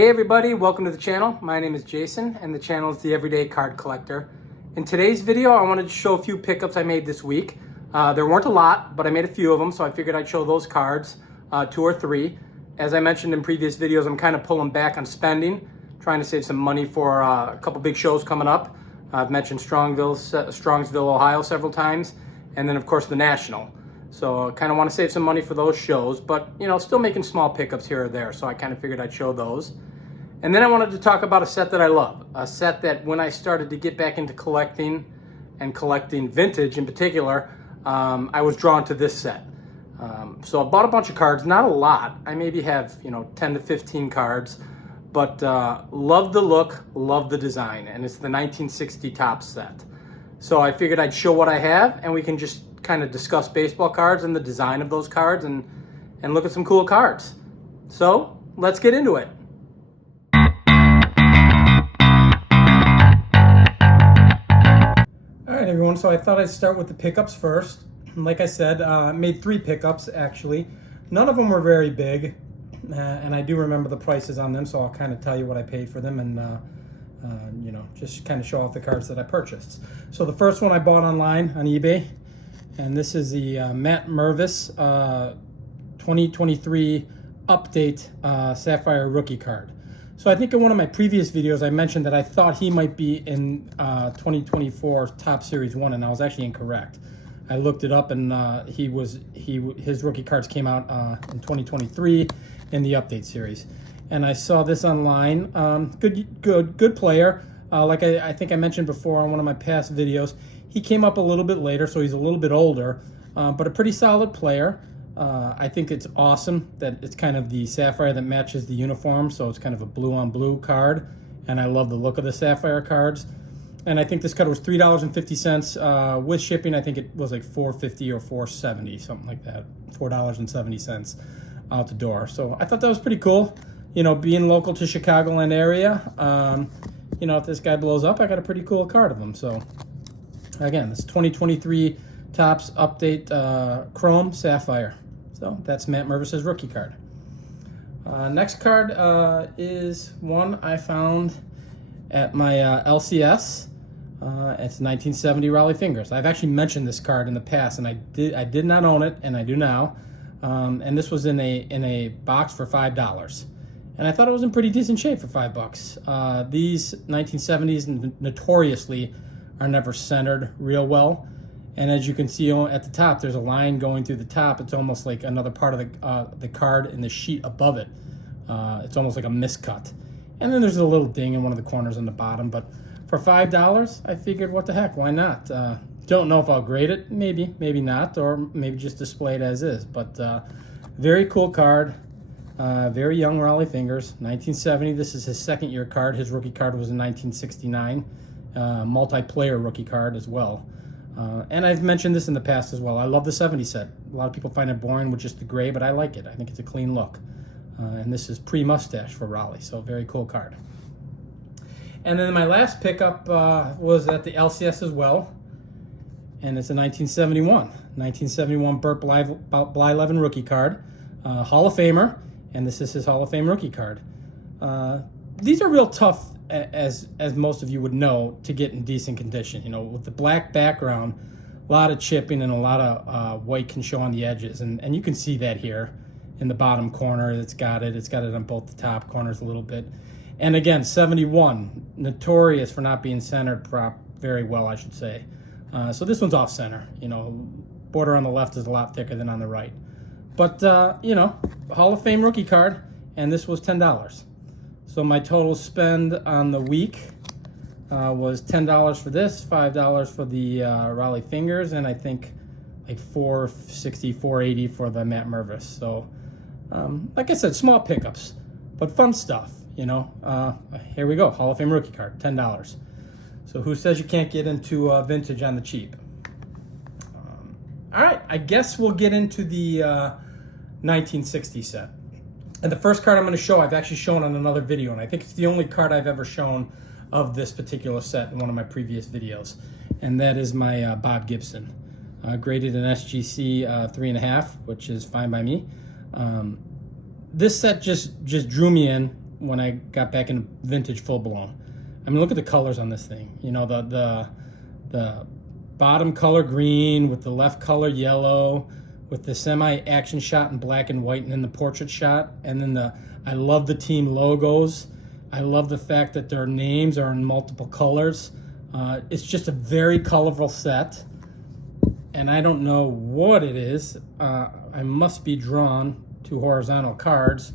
Hey everybody, welcome to the channel. My name is Jason and the channel is The Everyday Card Collector. In today's video, I wanted to show a few pickups I made this week. There weren't a lot, but I made a few of them, so I figured I'd show those cards, 2 or 3. As I mentioned in previous videos, I'm kind of pulling back on spending, trying to save some money for a couple big shows coming up. I've mentioned Strongsville, Ohio several times, and then of course the National. So I kind of want to save some money for those shows, but you know, still making small pickups here or there, so I kind of figured I'd show those. And then I wanted to talk about a set that I love, a set that when I started to get back into collecting and collecting vintage in particular, I was drawn to this set. So I bought a bunch of cards, not a lot. I maybe have, 10 to 15 cards, but love the look, love the design, and it's the 1960 Topps set. So I figured I'd show what I have, and we can just kind of discuss baseball cards and the design of those cards and look at some cool cards. So let's get into it. Alright everyone, so I thought I'd start with the pickups first. Like I said, I made 3 pickups actually. None of them were very big, and I do remember the prices on them, so I'll kind of tell you what I paid for them and just kind of show off the cards that I purchased. So the first one I bought online on eBay, and this is the Matt Mervis 2023 Update Sapphire rookie card. So I think in one of my previous videos I mentioned that I thought he might be in 2024 Topps Series 1, and I was actually incorrect. I looked it up, and his rookie cards came out in 2023 in the Update series. And I saw this online. Good player. Like I think I mentioned before on one of my past videos, he came up a little bit later, so he's a little bit older, but a pretty solid player. I think it's awesome that it's kind of the sapphire that matches the uniform, so it's kind of a blue on blue card, and I love the look of the sapphire cards. And I think this card was $3.50 with shipping. I think it was like $4.50 or $4.70, something like that, $4.70 out the door. So I thought that was pretty cool. Being local to Chicagoland area, if this guy blows up, I got a pretty cool card of him. So again, this 2023 Topps Update Chrome Sapphire. So that's Matt Mervis's rookie card. Next card is one I found at my LCS. It's 1970 Rollie Fingers. I've actually mentioned this card in the past, and I did not own it, and I do now. And this was in a box for $5. And I thought it was in pretty decent shape for $5. These 1970s notoriously are never centered real well. And as you can see at the top, there's a line going through the top. It's almost like another part of the card in the sheet above it. It's almost like a miscut. And then there's a little ding in one of the corners on the bottom. But for $5, I figured, what the heck, why not? Don't know if I'll grade it. Maybe, maybe not, or maybe just display it as is. But very cool card. Very young Rollie Fingers, 1970. This is his second year card. His rookie card was in 1969. Multiplayer rookie card as well. And I've mentioned this in the past as well. I love the 70 set. A lot of people find it boring with just the gray, but I like it. I think it's a clean look. And this is pre-mustache for Rollie, so very cool card. And then my last pickup was at the LCS as well. And it's a 1971 Burt Blyleven rookie card. Hall of Famer. And this is his Hall of Fame rookie card. These are real tough, as most of you would know, to get in decent condition. With the black background, a lot of chipping and a lot of white can show on the edges. And you can see that here in the bottom corner. It's got it on both the top corners a little bit. And again, 71, notorious for not being centered very well, I should say. So this one's off center. Border on the left is a lot thicker than on the right. But, Hall of Fame rookie card, and this was $10. So my total spend on the week was $10 for this, $5 for the Rollie Fingers, and I think like $4.60, $4.80 for the Matt Mervis. So, like I said, small pickups, but fun stuff, Here we go, Hall of Fame rookie card, $10. So who says you can't get into vintage on the cheap? All right, I guess we'll get into the 1960 set. And the first card I'm going to show, I've actually shown on another video, and I think it's the only card I've ever shown of this particular set in one of my previous videos. And that is my Bob Gibson. Graded an SGC 3.5, which is fine by me. This set just drew me in when I got back into vintage full blown. I mean, look at the colors on this thing. You know, the bottom color green with the left color yellow, with the semi-action shot in black and white, and then the portrait shot, and then I love the team logos. I love the fact that their names are in multiple colors. It's just a very colorful set, and I don't know what it is. I must be drawn to horizontal cards,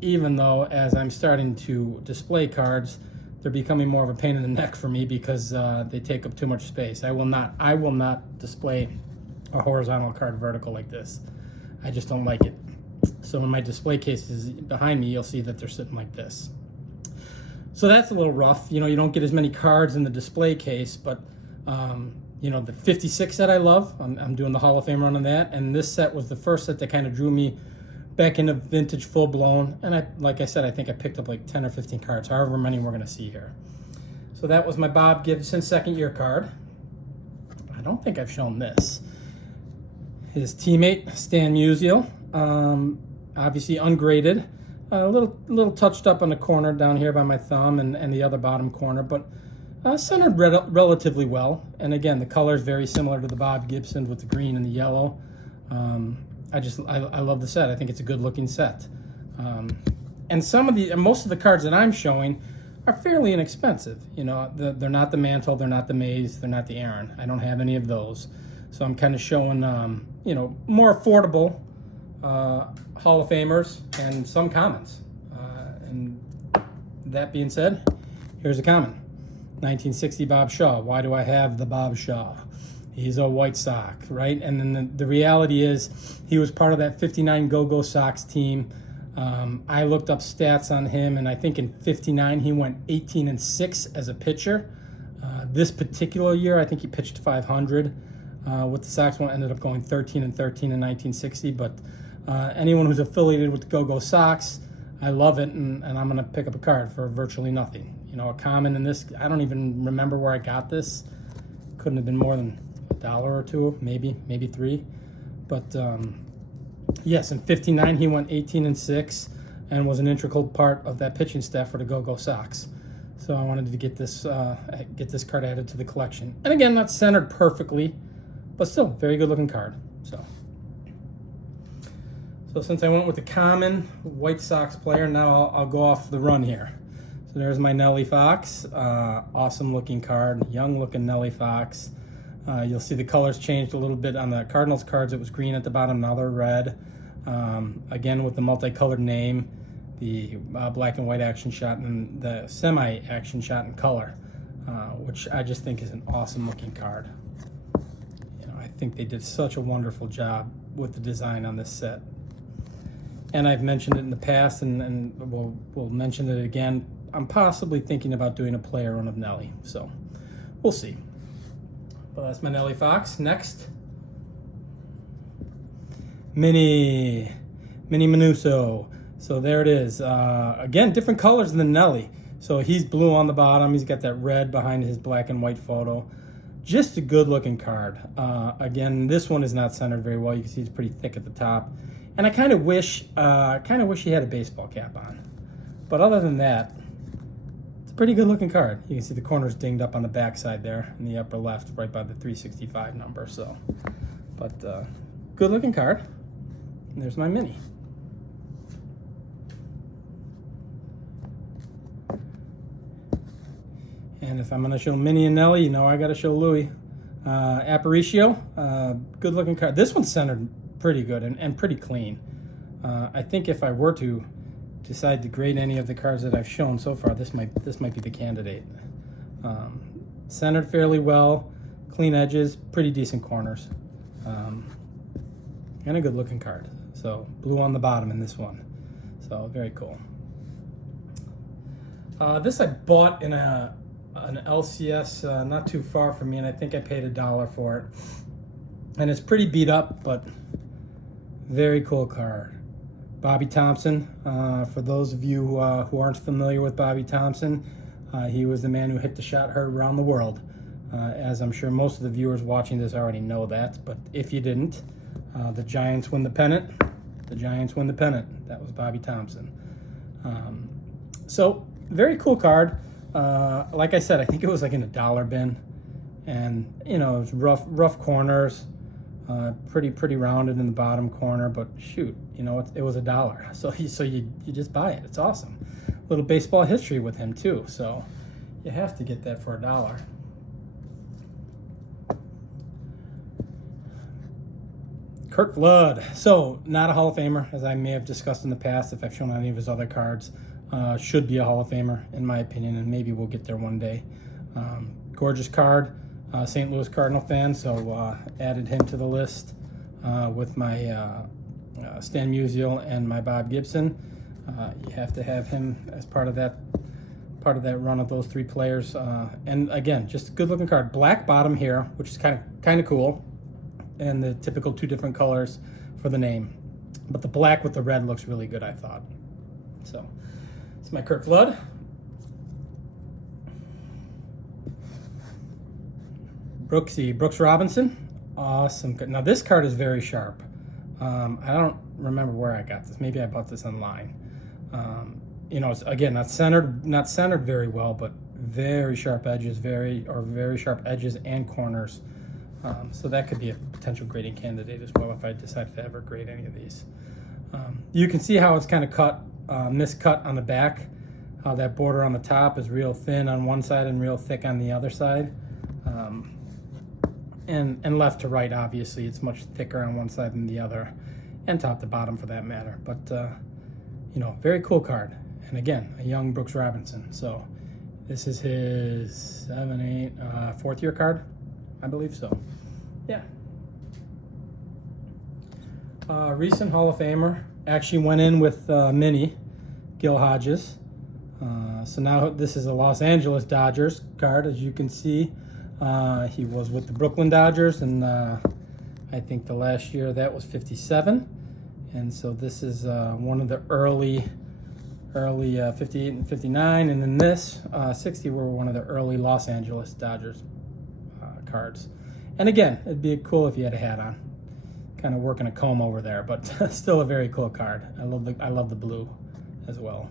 even though as I'm starting to display cards, they're becoming more of a pain in the neck for me because they take up too much space. I will not display a horizontal card vertical like this. I just don't like it. So in my display cases behind me, you'll see that they're sitting like this. So that's a little rough. You know, you don't get as many cards in the display case, but you know, the 56 set I love. I'm doing the Hall of Fame run on that, and this set was the first set that kind of drew me back into vintage full blown. And like I said, I think I picked up like 10 or 15 cards, however many we're gonna see here. So that was my Bob Gibson second year card. I don't think I've shown this. His teammate, Stan Musial, obviously ungraded. A little touched up on the corner down here by my thumb and the other bottom corner, but centered relatively well. And again, the color is very similar to the Bob Gibson with the green and the yellow. I love the set. I think it's a good looking set. And most of the cards that I'm showing are fairly inexpensive. You know, they're not the Mantle, they're not the Mays, they're not the Aaron. I don't have any of those. So I'm kind of showing, you know, more affordable Hall of Famers and some commons. And that being said, here's a common. 1960 Bob Shaw. Why do I have the Bob Shaw? He's a White Sox, right? And then the reality is he was part of that 59 Go-Go Sox team. I looked up stats on him, and I think in 59 he went 18-6 as a pitcher. This particular year, I think he pitched 500. With the Sox, one ended up going 13-13 in 1960. But anyone who's affiliated with the Go-Go Sox, I love it, and I'm going to pick up a card for virtually nothing. You know, a common in this, I don't even remember where I got this. Couldn't have been more than $1 or $2, maybe $3. But yes, in 59 he went 18-6 and was an integral part of that pitching staff for the Go-Go Sox. So I wanted to get this card added to the collection. And again, not centered perfectly, but still very good looking card. So since I went with the common White Sox player, now I'll go off the run here. So there's my Nellie Fox, awesome looking card, young looking Nellie Fox. You'll see the colors changed a little bit on the Cardinals cards. It was green at the bottom, now they're red. Again, with the multicolored name, the black and white action shot, and the semi-action shot in color, which I just think is an awesome looking card. You know, I think they did such a wonderful job with the design on this set. And I've mentioned it in the past, and we'll mention it again. I'm possibly thinking about doing a player run of Nellie, so we'll see. Well, that's my Nellie Fox. Next, Minnie Manuso. So there it is. Again, different colors than Nellie. So he's blue on the bottom. He's got that red behind his black and white photo. Just a good looking card. Again, this one is not centered very well. You can see it's pretty thick at the top. And I kind of wish he had a baseball cap on. But other than that, it's a pretty good looking card. You can see the corners dinged up on the back side there in the upper left, right by the 365 number. So, but good looking card. And there's my Minnie. And if I'm going to show Minnie and Nellie, you know I got to show Louis. Aparicio, good looking card. This one's centered pretty good and pretty clean. I think if I were to decide to grade any of the cards that I've shown so far, this might be the candidate. Centered fairly well, clean edges, pretty decent corners, and a good looking card. So blue on the bottom in this one. So very cool. This I bought in an LCS not too far from me, and I think I paid $1 for it. And it's pretty beat up, but very cool card. Bobby Thompson. For those of you who aren't familiar with Bobby Thompson, he was the man who hit the shot heard around the world. As I'm sure most of the viewers watching this already know that, but if you didn't, the Giants win the pennant. The Giants win the pennant. That was Bobby Thompson. So very cool card. Like I said, I think it was like in a dollar bin, and you know, it was rough corners, pretty rounded in the bottom corner. But shoot, you know, it was $1. So you just buy it. It's awesome. Little baseball history with him too. So you have to get that for $1. Curt Flood. So not a Hall of Famer, as I may have discussed in the past if I've shown any of his other cards. Should be a Hall of Famer, in my opinion, and maybe we'll get there one day. Gorgeous card. St. Louis Cardinal fan, so added him to the list with my Stan Musial and my Bob Gibson. You have to have him as part of that run of those 3 players. And again, just a good looking card. Black bottom here, which is kind of cool, and the typical 2 different colors for the name. But the black with the red looks really good, I thought. So it's my Curt Flood. Brooks Robinson, awesome. Now this card is very sharp. I don't remember where I got this. Maybe I bought this online. You know, it's, again, not centered very well, but very sharp edges, very sharp edges and corners. So that could be a potential grading candidate as well if I decided to ever grade any of these. You can see how it's kind of miscut on the back. How that border on the top is real thin on one side and real thick on the other side. And left to right, obviously, it's much thicker on one side than the other, and top to bottom for that matter. But, you know, very cool card. And again, a young Brooks Robinson. So this is his 4th year card, I believe so. Yeah. Recent Hall of Famer, actually went in with Mini, Gil Hodges. So now this is a Los Angeles Dodgers card, as you can see. He was with the Brooklyn Dodgers, and I think the last year that was 57. And so this is one of the early 58 and 59, and then this 60 were one of the early Los Angeles Dodgers cards. And again, it'd be cool if you had a hat on, kind of working a comb over there, but still a very cool card. I love the blue as well.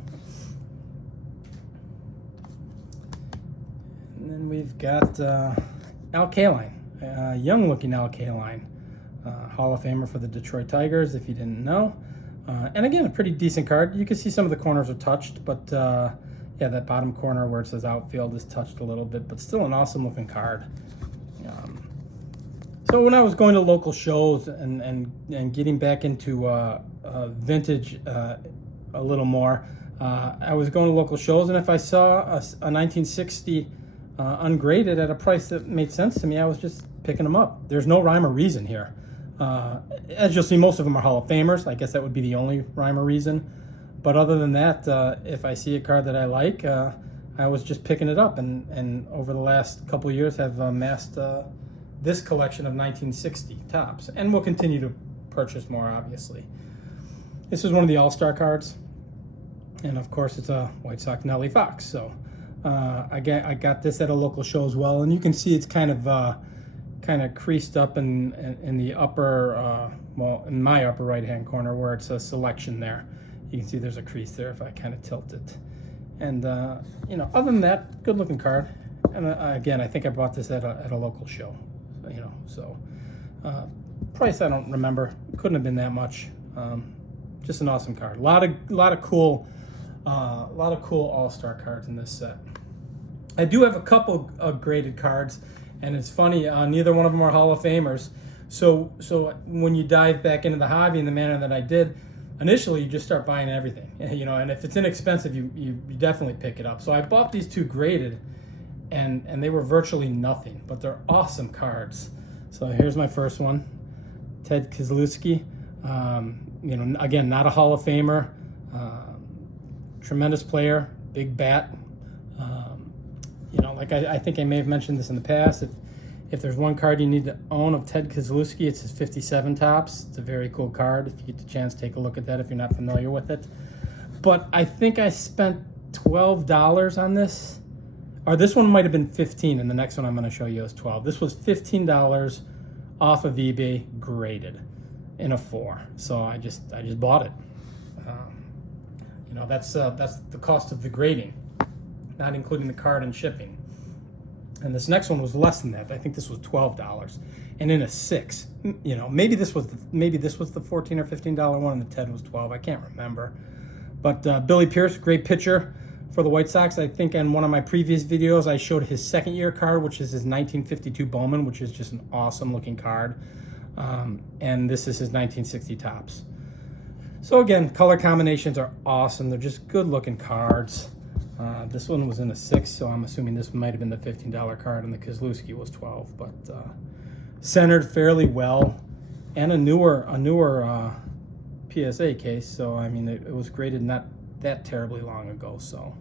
And then we've got Al Kaline, young-looking Al Kaline, Hall of Famer for the Detroit Tigers, if you didn't know. And again, a pretty decent card. You can see some of the corners are touched, but yeah, that bottom corner where it says outfield is touched a little bit, but still an awesome-looking card. So when I was going to local shows and getting back into vintage a little more, I was going to local shows, and if I saw a 1960 ungraded at a price that made sense to me, I was just picking them up. There's no rhyme or reason here. As you'll see, most of them are Hall of Famers. I guess that would be the only rhyme or reason. But other than that, if I see a card that I like, I was just picking it up. And over the last couple of years have amassed this collection of 1960 tops. And we'll continue to purchase more, obviously. This is one of the All-Star cards. And of course, it's a White Sox Nellie Fox. So I got this at a local show as well. And you can see it's kind of creased up in the upper, well, in my upper right-hand corner where it's a selection there. You can see there's a crease there if I kind of tilt it. And, you know, other than that, good-looking card. And again, I think I bought this at a local show, you know, so. Price, I don't remember. Couldn't have been that much. Just an awesome card. A lot of cool All-Star cards in this set. I do have a couple of graded cards, and it's funny, neither one of them are Hall of Famers. So when you dive back into the hobby in the manner that I did, initially you just start buying everything, you know, and if it's inexpensive, you definitely pick it up. So I bought these 2 graded, and they were virtually nothing, but they're awesome cards. So here's my first one, Ted Keselowski. You know, again, not a Hall of Famer, tremendous player, big bat. You know, like I think I may have mentioned this in the past. If there's one card you need to own of Ted Keselowski, it's his 57 tops. It's a very cool card. If you get the chance, take a look at that if you're not familiar with it. But I think I spent $12 on this. Or this one might have been $15, and the next one I'm going to show you is $12. This was $15 off of eBay, graded in a 4. So I just bought it. You know, that's the cost of the grading, not including the card and shipping. And this next one was less than that. I think this was $12, and in a 6. You know, maybe this was the $14 or $15 one, and the 10 was 12. I can't remember. But Billy Pierce, great pitcher for the White Sox. I think in one of my previous videos I showed his second year card, which is his 1952 Bowman, which is just an awesome looking card. And this is his 1960 Topps. So again, color combinations are awesome. They're just good looking cards. This one was in a 6, so I'm assuming this might have been the $15 card, and the Kozlowski was 12. But centered fairly well, and a newer PSA case. So I mean, it was graded not that terribly long ago. So,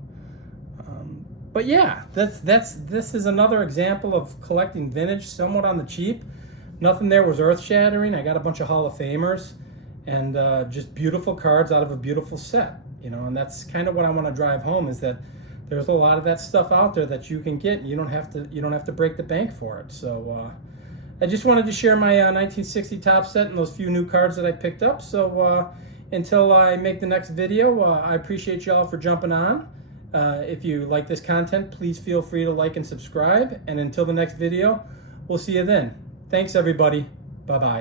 but yeah, this is another example of collecting vintage, somewhat on the cheap. Nothing there was earth-shattering. I got a bunch of Hall of Famers, and just beautiful cards out of a beautiful set. You know, and that's kind of what I want to drive home, is that there's a lot of that stuff out there that you can get. And you don't have to break the bank for it. So I just wanted to share my 1960 Topps set and those few new cards that I picked up. So until I make the next video, I appreciate y'all for jumping on. If you like this content, please feel free to like and subscribe. And until the next video, we'll see you then. Thanks, everybody. Bye-bye.